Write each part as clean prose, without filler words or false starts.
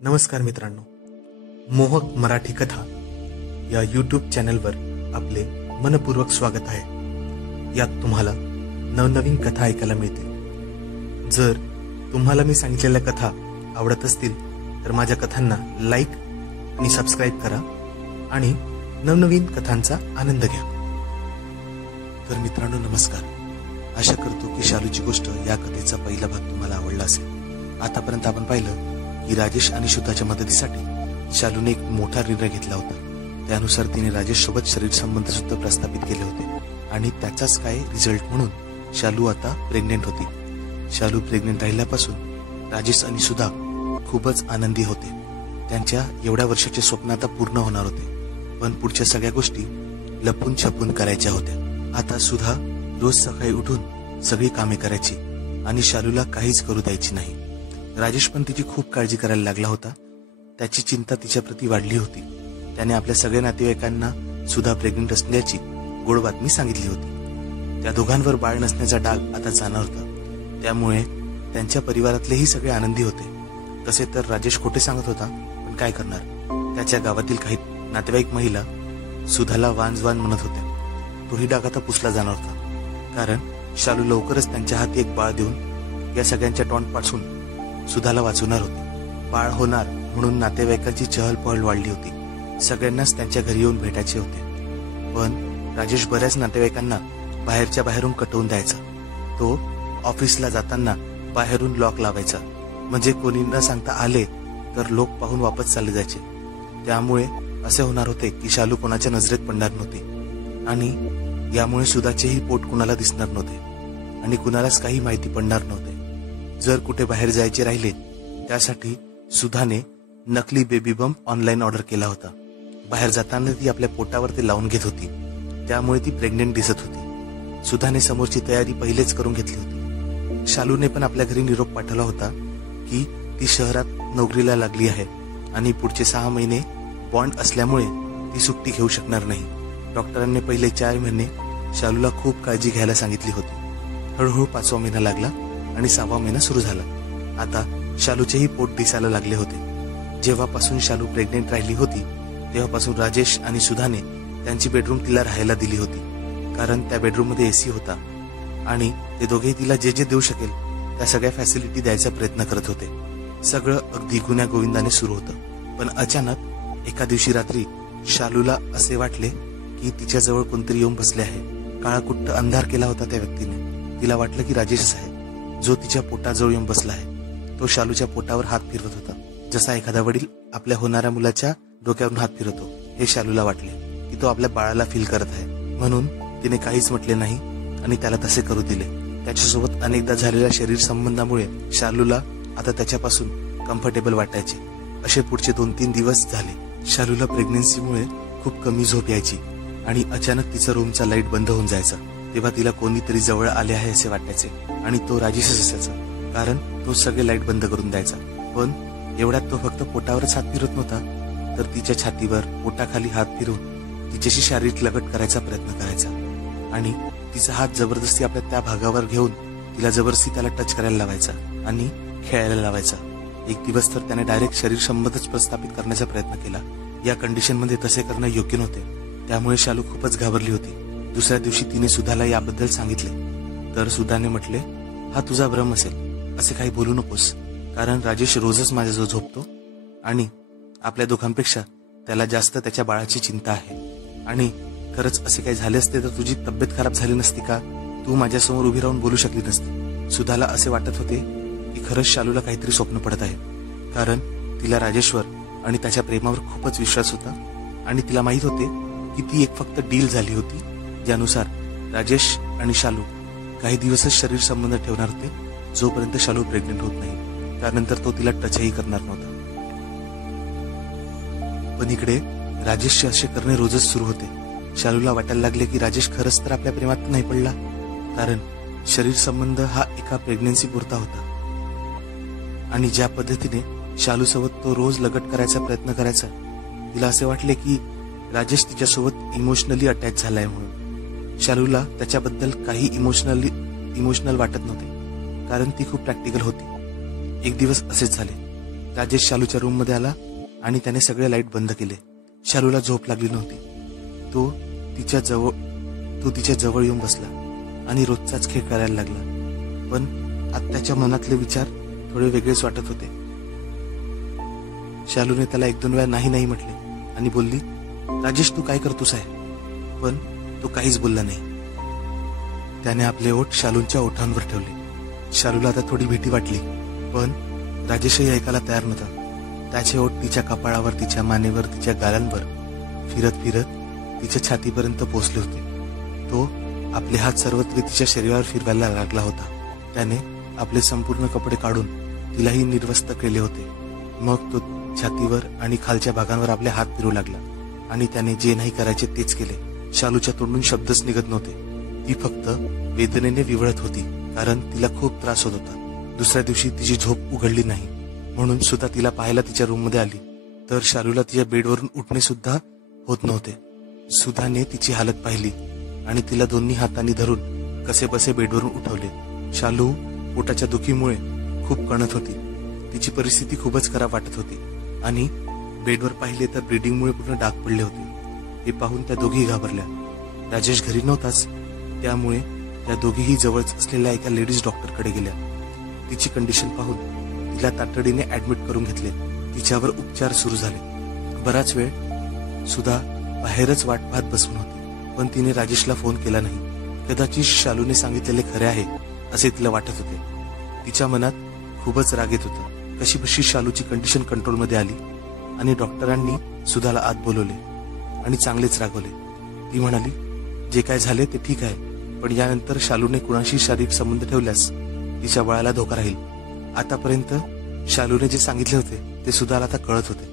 नमस्कार मित्रांनो, मोहक मराठी कथा या यूट्यूब चॅनलवर आपले मनपूर्वक स्वागत आहे। यात तुम्हाला नवनवीन कथा ऐकायला मिळतील। जर तुम्हाला मी सांगितलेल्या कथा आवडत असतील तर माझ्या कथांना लाईक आणि सबस्क्राईब करा आणि नवनवीन कथांचा आनंद घ्या। तर मित्रांनो नमस्कार, आशा करतो की शालूची गोष्ट या कथेचा पहिला भाग तुम्हाला आवडला असेल। आतापर्यंत आपण पाहिलं की राजेश आणि सुधाच्या मदतीसाठी शालूने एक मोठा निर्णय घेतला होता। त्यानुसार तिने राजेश सोबत शरीर संबंध सुद्धा प्रस्थापित केले होते आणि त्याचाच काय रिझल्ट म्हणून शालू आता प्रेग्नेंट होती। शालू प्रेग्नेंट राहिल्यापासून राजेश आणि सुधा खूपच आनंदी होते। त्यांच्या एवढ्या वर्षाचे स्वप्न आता पूर्ण होणार होते, पण पुढच्या सगळ्या गोष्टी लपून छपून करायच्या होत्या। आता सुधा रोज सकाळी उठून सगळी कामे करायची आणि शालूला काहीच करू द्यायची नाही। राजेश पण तिची खूप काळजी करायला लागला होता। त्याची चिंता तिच्याप्रती वाढली होती। त्याने आपल्या सगळ्या नातेवाईकांना सुधा प्रेग्नेंट असल्याची गोड बातमी सांगितली होती। त्या दोघांवर बाळ नसण्याचा डाग आता जाणार होता, त्यामुळे त्यांच्या परिवारातलेही सगळे आनंदी होते। तसे तर राजेश खोटे सांगत होता, पण काय करणार, त्याच्या गावातील काही नातेवाईक महिला सुधाला वांजवान म्हणत होत्या। तोही डाग आता पुसला जाणार होता, कारण शालू लवकरच त्यांच्या हाती एक बाळ देऊन या सगळ्यांच्या टॉन्टपासून सुधाला वाचवणार होती। बाळ होणार म्हणून नातेवाईकांची चहलपहल वाढली होती। सगळ्यांनाच त्यांच्या घरी येऊन भेटायचे होते, पण राजेश बऱ्याच नातेवाईकांना बाहेरच्या बाहेरून कटवून द्यायचा। तो ऑफिसला जाताना बाहेरून लॉक लावायचा, म्हणजे कोणी न सांगता आले तर लोक पाहून वापस चालले जायचे। त्यामुळे असे होणार होते की शालू कोणाच्या नजरेत पडणार नव्हती आणि यामुळे सुधाचेही पोट कुणाला दिसणार नव्हते आणि कुणालाच काही माहिती पडणार नव्हते। जर कुठे बाहेर जायचे राहिले त्यासाठी सुधाने नकली बेबी बंप ऑनलाईन ऑर्डर केला होता। बाहेर जाताना ती आपल्या पोटावर ते लावून घेत होती, त्यामुळे ती प्रेग्नेंट दिसत होती। सुधाने समोरची तयारी पहिलेच करून घेतली होती। शालूने पण आपल्या घरी निरोप पाठवला होता की ती शहरात नोकरीला लागली आहे आणि पुढचे 6 महिने बॉन्ड असल्यामुळे ती सुट्टी घेऊ शकणार नाही। डॉक्टरांनी पहिले 4 महिने शालूला खूप काळजी घ्यायला सांगितली होती। हळूहळू 5वा महिना लागला आणि 6वा महिना सुरू झाला। आता शालूचेही पोट दिसायला लागले होते। जेव्हापासून शालू प्रेग्नेंट राहिली होती तेव्हापासून राजेश आणि सुधाने त्यांची बेडरूम तिला राहायला दिली होती, कारण त्या बेडरूम मध्ये एसी होता आणि ते दोघेही तिला जे जे देऊ शकेल त्या सगळ्या फॅसिलिटी द्यायचा प्रयत्न करत होते। सगळं अगदी गुण्या गोविंदाने सुरू होतं, पण अचानक एका दिवशी रात्री शालूला असे वाटले की तिच्याजवळ कोणतरी येऊन बसले आहे। काळाकुट्ट अंधार केला होता त्या व्यक्तीने। तिला वाटलं की राजेशच आहे जो तिच्या पोटाजवळ येऊन बसला आहे। तो शालूच्या पोटावर हात फिरवत होता, जसा एखादा वडील आपल्या होणाऱ्या मुलाच्या डोक्यावरून हात फिरवतो। हे शालूला वाटले की तो आपल्या बाळाला फील करत आहे, म्हणून तिने काहीच म्हटले नाही आणि त्याला तसे करू दिले। त्याच्यासोबत अनेकदा झालेल्या शरीर संबंधामुळे शालूला आता त्याच्यापासून कम्फर्टेबल वाटायचे। असे पुढचे 2-3 दिवस झाले। शालूला प्रेग्नन्सीमुळे खूप कमी झोप यायची आणि अचानक तिचा रूमचा लाईट बंद होऊन जायचा। तेव्हा तिला कोणीतरी जवळ आले आहे असे वाटायचे आणि तो राजेशच असायचा, कारण तो सगळे लाईट बंद करून द्यायचा। पण एवढ्यात तो फक्त पोटावरच हात फिरत नव्हता, तर तिच्या छातीवर पोटाखाली हात फिरून तिच्याशी शारीरिक लगट करायचा प्रयत्न करायचा आणि तिचा हात जबरदस्ती आपल्या त्या भागावर घेऊन तिला जबरदस्ती त्याला टच करायला लावायचा आणि खेळायला लावायचा। एक दिवस तर त्याने डायरेक्ट शरीर संबंधच प्रस्थापित करण्याचा प्रयत्न केला। या कंडिशन मध्ये तसे करणं योग्य नव्हते, त्यामुळे शालू खूपच घाबरली होती। दुसऱ्या दिवशी तिने सुधाला याबद्दल सांगितले, तर सुधाने म्हटले, हा तुझा भ्रम असेल, असे काही बोलू नकोस, कारण राजेश रोजच माझ्याजवळ झोपतो आणि आपल्या दोघांपेक्षा त्याला जास्त त्याच्या बाळाची चिंता आहे आणि खरंच असे काही झाले असते तर तुझी तब्येत खराब झाली नसती का? तू माझ्यासमोर उभी राहून बोलू शकली नसती। सुधाला असे वाटत होते की खरंच शालूला काहीतरी स्वप्न पडत आहे, कारण तिला राजेशवर आणि त्याच्या प्रेमावर खूपच विश्वास होता आणि तिला माहित होते की ती एक फक्त डील झाली होती, ज्यानुसार राजेश आणि शालू काही दिवसच शरीर संबंध ठेवणार होते, जोपर्यंत शालू प्रेग्नेंट होत नाही। त्यानंतर तो तिला टचही करणार नव्हता। पण इकडे राजेशचे असे करणे रोजच सुरू होते। शालूला वाटायला लागले की राजेश खरंच तर आपल्या प्रेमात नाही पडला, कारण शरीर संबंध हा एका प्रेग्नेन्सी पुरता होता आणि ज्या पद्धतीने शालू सोबत तो रोज लगट करायचा प्रयत्न करायचा, तिला असे वाटले की राजेश तिच्यासोबत इमोशनली अटॅच झालाय म्हणून। शालूला त्याच्याबद्दल काही इमोशनल वाटत नव्हते, कारण ती खूप प्रॅक्टिकल होती। एक दिवस असेच झाले, राजेश शालूच्या रूम मध्ये आला आणि त्याने सगळे लाईट बंद केले. शालूला झोप लागली नव्हती. तो तिच्या जवळ येऊन बसला आणि रोजचाच खेळ करायला लागला. पण आता त्याच्या मनातले विचार थोडे वेगळेच वाटत होते. शालूने त्याला 1-2 वेळा नाही नाही म्हटले आणि बोलली, राजेश तू काय करतोस आहे? पण तो काहीच बोलला नाही. त्याने आपले ओठ शालूंच्या ओठांवर ठेवले. शालूला आता थोडी भीती वाटली, पण राजेशही ऐकायला तयार नव्हता. त्याचे ओठ तिच्या कपाळावर, तिच्या मानेवर, तिच्या गालांवर फिरत फिरत तिच्या छातीपर्यंत पोहोचले होते. तो आपले हात सर्वत्र तिच्या शरीरावर फिरवायला लागला होता. त्याने आपले संपूर्ण कपडे काढून तिलाही निर्वस्त्र केले होते. मग तो छातीवर आणि खालच्या भागांवर आपले हात फिरवू लागला आणि त्याने जे नाही करायचे तेच केले. शालूच्या तोंडून शब्दच निघत नव्हते. ती फक्त वेदनेने विवळत होती, कारण तिला खूप त्रास होत होता. दुसऱ्या दिवशी तिची झोप उघडली नाही, म्हणून सुद्धा तिला पाहायला तिच्या रूममध्ये आली, तर शालूला तिच्या बेडवरून उठणे सुद्धा होत नव्हते. सुधाने तिची हालत पाहिली आणि तिला दोन्ही हातांनी धरून कसेबसे बेडवरून उठवले. शालू पोटाच्या दुखीमुळे खूप कणत होती. तिची परिस्थिती खूपच खराब वाटत होती आणि बेडवर पाहिले तर ब्लिडिंगमुळे पूर्ण डाग पडले होते. हे पाहून त्या दोघी घाबरल्या. राजेश घरी नव्हताच, त्यामुळे त्या दोघीही जवळच असलेल्या एका लेडीज डॉक्टरकडे गेल्या. तिची कंडिशन पाहून तिला तातडीने ऍडमिट करून घेतले. तिच्यावर उपचार सुरू झाले. बराच वेळ सुधा बाहेरच वाट पाहत बसून होती, पण तिने राजेशला फोन केला नाही. कदाचित शालूने सांगितलेले खरे आहे असे तिला वाटत होते. तिच्या मनात खूपच राग येत होता. कशीबशी शालूची कंडिशन कंट्रोलमध्ये आली आणि डॉक्टरांनी सुधाला आत बोलवले आणि चांगलेच रागवले. ती म्हणाली, जे काय झाले ते ठीक आहे, पण यानंतर शालूने कुणाशी शारीरिक संबंध ठेवल्यास तिच्या बाळाला धोका राहील. आतापर्यंत शालूने जे सांगितले होते ते सुधाला आता कळत होते.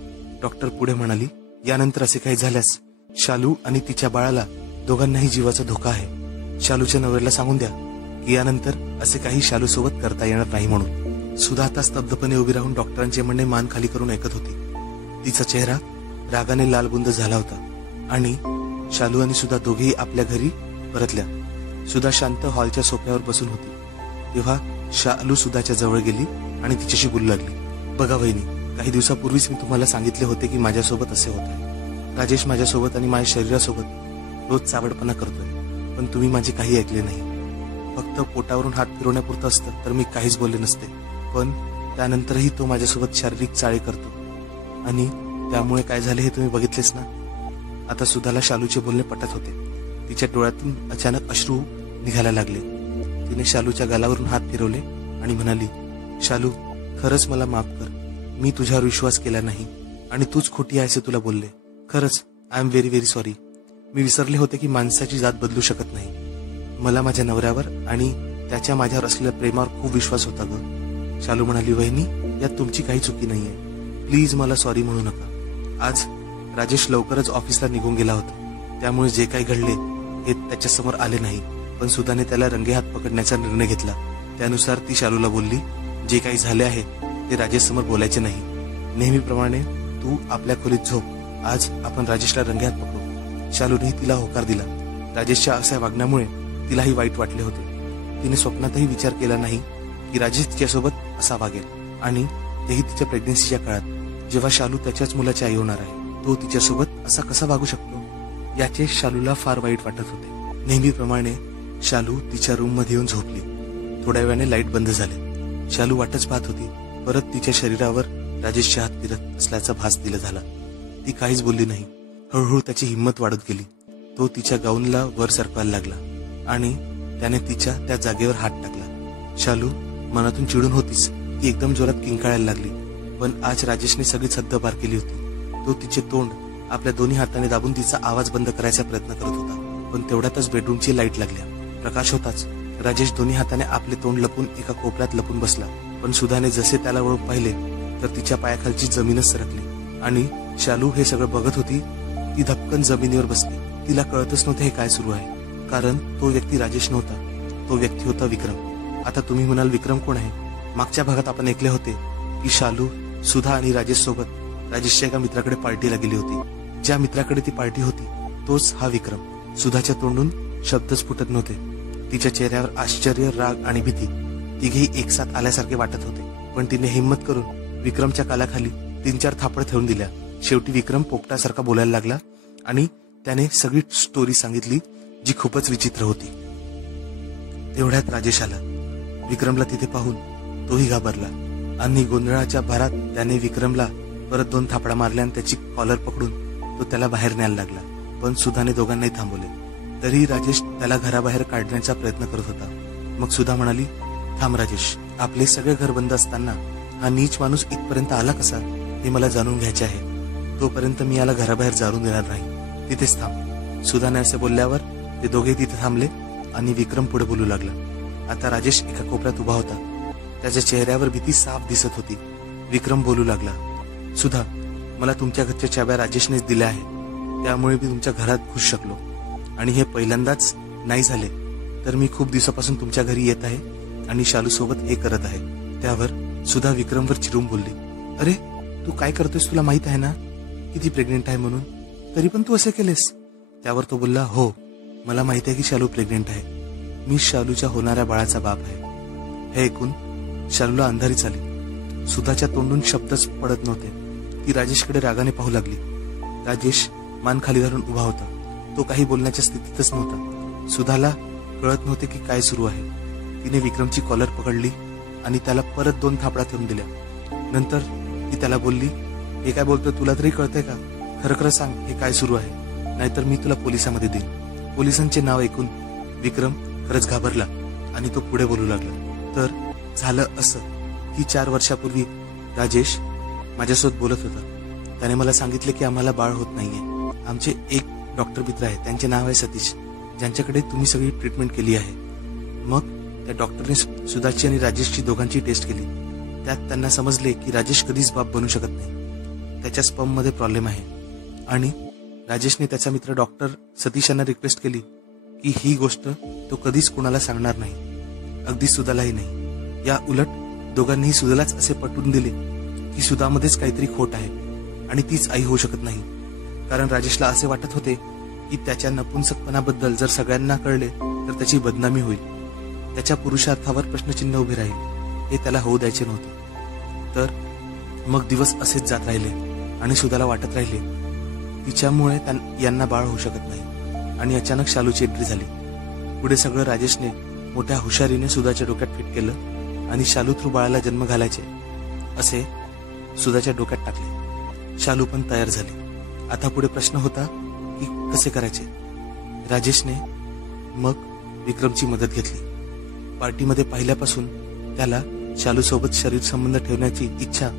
डॉक्टर पुढे म्हणाली, यानंतर असे काही झाल्यास शालू आणि तिच्या बाळाला दोघांनाही जीवाचा धोका आहे. शालूच्या नवऱ्याला सांगून द्या की यानंतर असे काही शालू सोबत करता येणार नाही म्हणून. सुधा आता स्तब्धपणे उभी राहून डॉक्टरांचे म्हणणे मान खाली करून ऐकत होती. तिचा चेहरा रागाने लालबुंद झाला होता आणि शालू आणि सुधा दोघेही आपल्या घरी परतल्या. सुधा शांत हॉलच्या सोफ्यावर बसून होती. तेव्हा शालू सुधाच्या जवळ गेली आणि तिच्याशी बोलू लागली, बघा वहिनी, काही दिवसापूर्वीच मी तुम्हाला सांगितले होते की माझ्यासोबत असे होत आहे. राजेश माझ्यासोबत आणि माझ्या शरीरासोबत रोज चावडपणा करतोय, पण तुम्ही माझे काही ऐकले नाही. फक्त पोटावरून हात फिरवण्यापुरतं असतं तर मी काहीच बोलले नसते, पण त्यानंतरही तो माझ्यासोबत शारीरिक चाळे करतो आणि त्यामुळे काय झाले हे तुम्ही बघितलेच ना. आता सुधाला शालूचे बोलणे पटत होते. तिच्या डोळ्यातून अचानक अश्रू निघायला लागले. तिने शालूच्या गालावरून हात फिरवले आणि म्हणाली, शालू, खरंच मला माफ कर. मी तुझ्यावर विश्वास केला नाही आणि तूच खोटी आहेस तुला बोलले. खरंच I am very very sorry. मी विसरले होते की माणसाची जात बदलू शकत नाही. मला माझ्या नवऱ्यावर आणि त्याच्या माझ्यावर असलेल्या प्रेमावर खूप विश्वास होता ग. शालू म्हणाली, वहिनी, यात तुमची काही चुकी नाहीये. प्लीज मला सॉरी म्हणू नका. आज राजेश लवकरच ऑफिसला निघून गेला होता, त्यामुळे जे काही घडले हे त्याच्यासमोर आले नाही. पण सुधाने त्याला रंगेहात पकडण्याचा निर्णय घेतला. त्यानुसार ती शालूला बोलली, जे काही झाले आहे ते राजेश समोर बोलायचे नाही. नेहमीप्रमाणे तू आपल्या खोलीत झोप. आज आपण राजेशला रंगेहात पकडू. शालूनेही तिला होकार दिला. राजेशच्या अशा वागण्यामुळे तिलाही वाईट वाटले होते. तिने स्वप्नातही विचार केला नाही की राजेश तिच्यासोबत असा वागेल, आणि तेही तिच्या प्रेग्नन्सीच्या काळात, जेव्हा शालू त्याच्याच मुलाची आई होणार आहे. तो तिच्यासोबत असा कसा वागू शकतो याचे शालूला फार वाईट वाटत होते. नेहमीप्रमाणे शालू तिच्या रूम मध्ये येऊन झोपली. थोड्या वेळाने लाईट बंद झाले. शालू वाटच पाहत होती. परत तिच्या शरीरावर राजेशचे हात फिरत असल्याचा भास तिला झाला. ती काहीच बोलली नाही. हळूहळू त्याची हिंमत वाढत गेली. तो तिच्या गाऊनला वर सरकवायला लागला आणि त्याने तिच्या त्या जागेवर हात टाकला. शालू मनातून चिडून होतीच. ती एकदम जोरात किंकाळायला लागली. पण आज राजेशने सगळीच हद्द पार केली होती. तो तिचे तोंड आपल्या दोन्ही हाताने दाबून तिचा आवाज बंद करायचा प्रयत्न करत होता. पण तेवढ्यातच बेडरूमची लाईट लागल्या. प्रकाश होताच राजेश दोन्ही हाताने आपले तोंड लपून एका कोपऱ्यात लपून बसला. पण सुधाने जसे त्याला वळून पाहिले तर तिच्या पायाखालची जमीनच सरकली आणि शालू हे सगळं बघत होती. ती धपकन जमिनीवर बसली. तिला कळतच नव्हते हे काय सुरू आहे, कारण तो व्यक्ती राजेश नव्हता. तो व्यक्ती होता विक्रम. आता तुम्ही म्हणाल, विक्रम कोण आहे? मागच्या भागात आपण ऐकले होते की शालू सुधा आणि राजेश सोबत राजेशच्या एका मित्राकडे पार्टीला गेली होती. ज्या मित्राकडे ती पार्टी होती तोच हा विक्रम. सुधाच्या तोंडून शब्दच फुटत नव्हते. तिच्या चेहऱ्यावर आश्चर्य, राग आणि भीती तिघेही एकसाथ आल्यासारखे वाटत होते. पण तिने हिंमत करून विक्रमच्या कालाखाली 3-4 थापड ठेवून दिल्या. शेवटी विक्रम पोपटासारखा बोलायला लागला आणि त्याने सगळी स्टोरी सांगितली, जी खूपच विचित्र होती. तेवढ्यात राजेश आला. विक्रमला तिथे पाहून तोही घाबरला आणि गोंधळाच्या भरात त्याने विक्रमला परत 2 थापडा मारल्या आणि त्याची कॉलर पकडून तो त्याला बाहेर न्यायला लागला. पण सुधाने दोघांनाही थांबवले. तरीही राजेश त्याला घराबाहेर काढण्याचा प्रयत्न करत होता. मग सुधा म्हणाली, थांब राजेश, आपले सगळे घर बंद असताना हा नीच माणूस इथपर्यंत आला कसा हे मला जाणून घ्यायचे आहे. तोपर्यंत मी याला घराबाहेर जारून देणार नाही, तिथेच थांब. सुधाने असे बोलल्यावर ते दोघे तिथे थांबले आणि विक्रम पुढे बोलू लागला. आता राजेश एका कोपऱ्यात उभा होता. त्याच्या चेहऱ्यावर भीती साफ दिसत होती. विक्रम बोलू लागला, सुधा, मला तुमच्या घरच्या चाव्या राजेशनेच दिल्या आहेत, त्यामुळे मी तुमच्या घरात घुसू शकलो. आणि हे पहिल्यांदाच नाही झाले, तर मी खूप दिवसापासून तुमच्या घरी येत आहे आणि शालू सोबत हे करत आहे. त्यावर सुधा विक्रमवर चिडून बोलली, अरे तू काय करतोयस, तुला माहित आहे ना की ती प्रेग्नेंट आहे म्हणून, तरी पण तू असे केलेस. त्यावर तो बोलला, हो मला माहित आहे की शालू प्रेग्नेंट आहे. मी शालूच्या होणाऱ्या बाळाचा बाप आहे. हे ऐकून शालूला अंधारीच आली. सुधाच्या तोंडून शब्दच पडत नव्हते. ती राजेशकडे रागाने पाहू लागली. राजेश मान खाली घालून उभा होता. तो काही बोलण्याच्या स्थितीतच नव्हता. सुधाला कळत नव्हते की काय सुरू आहे. तिने विक्रमची कॉलर पकडली आणि त्याला परत 2 थापडा ठेवून दिल्या. नंतर ती त्याला बोलली, हे काय बोलतोय, तुला तरी कळतंय का? खरं खरं सांग, हे काय सुरू आहे, नाहीतर मी तुला पोलिसांमध्ये देईन. पोलिसांचे नाव ऐकून विक्रम खरंच घाबरला आणि तो पुढे बोलू लागला. तर झालं असं की 4 वर्षापूर्वी राजेश माझ्यासोबत बोलत होता. त्याने मला सांगितले की आम्हाला बाळ होत नाहीये. आमचे एक डॉक्टर मित्र आहे, त्यांचे नाव आहे सतीश, ज्यांच्याकडे तुम्ही सगळी ट्रीटमेंट केली आहे. मग त्या डॉक्टरने सुधाची आणि राजेशची दोघांची टेस्ट केली. त्यात त्यांना समजले की राजेश कधीच बाप बनू शकत नाही. त्याच्या स्पर्म मध्ये प्रॉब्लेम आहे. आणि राजेशने त्याचा मित्र डॉक्टर सतीश यांना रिक्वेस्ट केली की ही गोष्ट तो कधीच कुणाला सांगणार नाही, अगदी सुधालाही नाही. या उलट दोघांनीही सुधालाच असे पटवून दिले की सुधामध्येच काहीतरी खोट आहे आणि तीच आई होऊ शकत नाही. कारण राजेशला असे वाटत होते की त्याच्या नपुंसकपणाबद्दल जर सगळ्यांना कळले तर त्याची बदनामी होईल, त्याच्या पुरुषार्थावर प्रश्नचिन्ह उभे राहील. हे त्याला होऊ द्यायचे नव्हते. तर मग दिवस असेच जात राहिले आणि सुधाला वाटत राहिले तिच्यामुळे यांना बाळ होऊ शकत नाही. आणि अचानक शालूची एंट्री झाली. पुढे सगळं राजेशने मोठ्या हुशारीने सुधाच्या डोक्यात फिट केलं आणि शालू थ्रू बाळाला जन्म घालायचे असे सुधाच्या डोक्यात टाकले. शालू पण तयार झाली. आता पुढे प्रश्न होता की कसे करायचे. राजेशने मग विक्रमची मदत घेतली. पार्टीमध्ये पाहिल्यापासून त्याला शालू सोबत शरीर संबंध ठेवण्याची इच्छा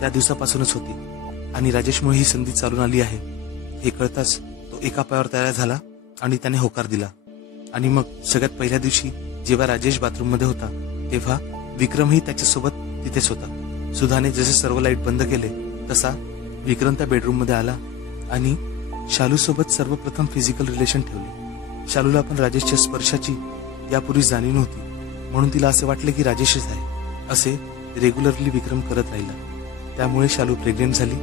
त्या दिवसापासूनच होती आणि राजेशमुळे ही संधी चालून आली आहे हे कळताच तो एका पायावर तयार झाला आणि त्याने होकार दिला. आणि मग सगळ्यात पहिल्या दिवशी जेव्हा राजेश बाथरूम मध्ये होता तेव्हा विक्रमही त्याच्यासोबत तिथेच होता. सुधाने जसे सर्व लाईट बंद केले तसा विक्रम त्या बेडरूम मध्ये आला आणि शालू सोबत सर्वप्रथम फिजिकल रिलेशन ठेवले. शालूला पण राजेशच्या स्पर्शाची यापूर्वी जाणीव नव्हती, म्हणून तिला असे वाटले की राजेशच आहे. असे रेग्युलरली विक्रम करत राहिला. त्यामुळे शालू प्रेग्नेंट झाली.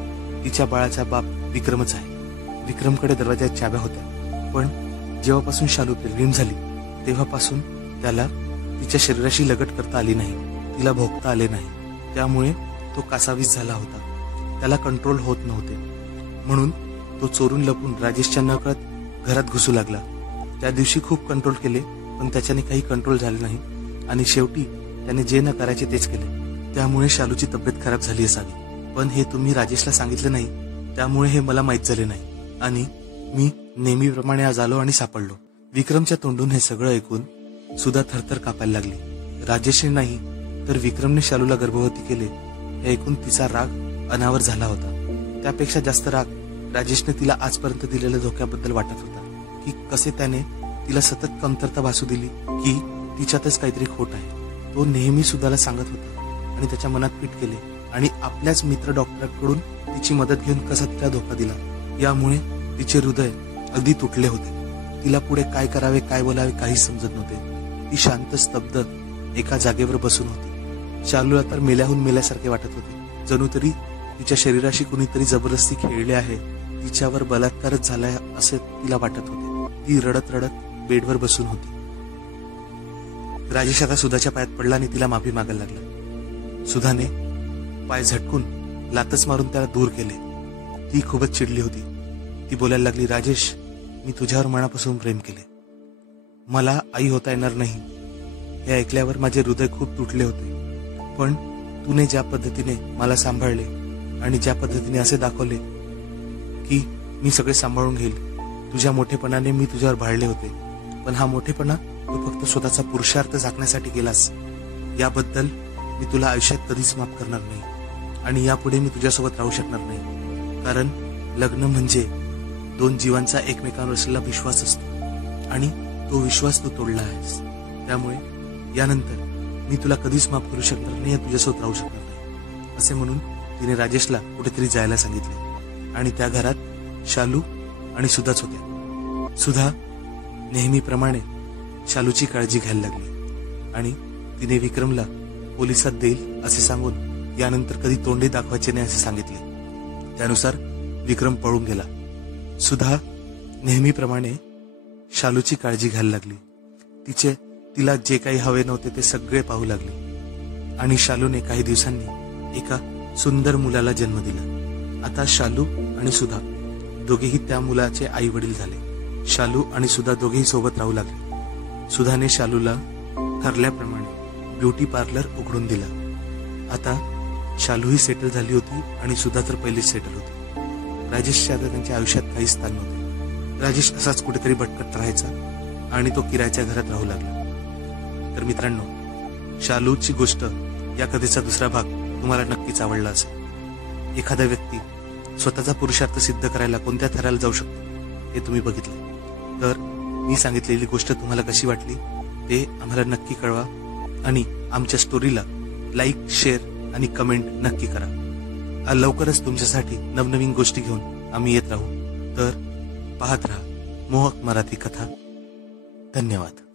तिच्या बाळाचा बाप विक्रमच आहे. विक्रमकडे दरवाजात चाव्या होत्या, पण जेव्हापासून शालू प्रेग्नेंट झाली तेव्हापासून त्याला तिच्या शरीराशी लगट करता आली नाही, तिला भोगता आले नाही. त्यामुळे तो कासावीस झाला होता. त्याला कंट्रोल होत नव्हते, म्हणून तो चोरून लपून राजेशच्या नकळत घरात घुसू लागला. त्या दिवशी खूप कंट्रोल केले, पण त्याच्याने काही कंट्रोल झाले नाही आणि शेवटी त्याने जे न करायचे तेच केले. त्यामुळे शालूची तब्येत खराब झाली असावी. पण हे तुम्ही राजेशला सांगितलं नाही, त्यामुळे हे मला माहीत झाले नाही आणि मी नेहमीप्रमाणे आज आलो आणि सापडलो. विक्रमच्या तोंडून हे सगळं ऐकून सुधा थरथर कापायला लागली. राजेशने नाही तर विक्रमने शालूला गर्भवती केले हे ऐकून तिचा राग अनावर झाला होता. त्यापेक्षा जास्त राग राजेशने तिला आजपर्यंत दिलेल्या धोक्याबद्दल वाटत होता की कसे त्याने तिला सतत कमतरता भासू दिली की तिच्यातच काहीतरी खोट आहे. तो नेहमी सुधाला सांगत होता आणि त्याच्या मनात पीठ केले आणि आपल्याच मित्र डॉक्टरांकडून तिची मदत घेऊन कसा तिला धोका दिला. यामुळे तिचे हृदय अगदी तुटले होते. तिला पुढे काय करावे काय बोलावे काहीच समजत नव्हते. ती शांत स्तब्ध एका जागेवर बसून होती. शालूला तर मेल्याहून मेल्यासारखे वाटत होते. जणू तरी तिच्या शरीराशी कुणीतरी जबरदस्ती खेळले आहे, तिच्यावर बलात्कारच झालाय असे तिला वाटत होते. ती रडत रडत बेडवर बसून होती. राजेश आता सुधाच्या पायात पडला आणि तिला माफी मागायला लागला. सुधाने पाय झटकून लातच मारून त्याला दूर केले. ती खूपच चिडली होती. ती बोलायला लागली, राजेश, मी तुझ्यावर मनापासून प्रेम केले. मला आई होता येणार नाही. हे ऐकल्यावर माझे हृदय खूप तुटले होते. पण तूने ज्या पद्धतीने मला सांभाळले आणि ज्या पद्धतीने असे दाखवले की मी सगळे सांभाळून घेईल, तुझ्या मोठेपणाने मी तुझ्यावर भाळले होते. पण हा मोठेपणा तू फक्त स्वतःचा पुरुषार्थ झाकण्यासाठी केलास. याबद्दल मी तुला आयुष्यात कधीच माफ करणार नाही आणि यापुढे मी तुझ्यासोबत राहू शकणार नाही. कारण लग्न म्हणजे दोन जीवांचा एकमेकांवर असलेला विश्वास असतो आणि तो विश्वास तू तोडला आहेस. त्यामुळे यानंतर मी तुला कधीच माफ करू शकणार नाही, तुझ्यासोबत राहू शकणार नाही. असे म्हणून तिने राजेशला कुठेतरी जायला सांगितले आणि त्या घरात शालू आणि सुधाच होत्या. सुधा नेहमीप्रमाणे शालूची काळजी घ्यायला लागली आणि तिने विक्रमला पोलिसात देईल असे सांगून यानंतर कधी तोंडे दाखवायचे नाही असे सांगितले. त्यानुसार विक्रम पळून गेला. सुधा नेहमीप्रमाणे शालूची काळजी घ्यायला लागली. तिला जे काही हवे नव्हते ते सगळे पाहू लागली आणि शालूने काही दिवसांनी एका सुंदर मुलाला जन्म दिला. आता शालू आणि सुधा दोघेही त्या मुलाचे आई वडील झाले. शालू आणि सुधा दोघेही सोबत राहू लागले. सुधाने शालूला ठरल्याप्रमाणे ब्युटी पार्लर उघडून दिला. आता शालूही सेटल झाली होती आणि सुधा तर पहिलीच सेटल होती. राजेशच्या आता त्यांच्या आयुष्यात काही स्थान नव्हते. राजेश असाच कुठेतरी भटकत राहायचा आणि तो किरायच्या घरात राहू लागला. तर मित्रांनो, शालूची गोष्ट या कथेचा दुसरा भाग तुम्हाला नक्कीच आवडला असेल. एखादा व्यक्ती स्वतःचा पुरुषार्थ सिद्ध करायला कोणत्या थराला जाऊ शकतो हे तुम्ही बघितले. तर मी सांगितलेली गोष्ट तुम्हाला कशी वाटली ते आम्हाला नक्की कळवा आणि आमच्या स्टोरीला लाईक, शेअर आणि कमेंट नक्की करा. लवकरच तुमच्यासाठी नवनवीन गोष्टी घेऊन आम्ही येत राहू. तर पाहत राहा मोहक मराठी कथा. धन्यवाद.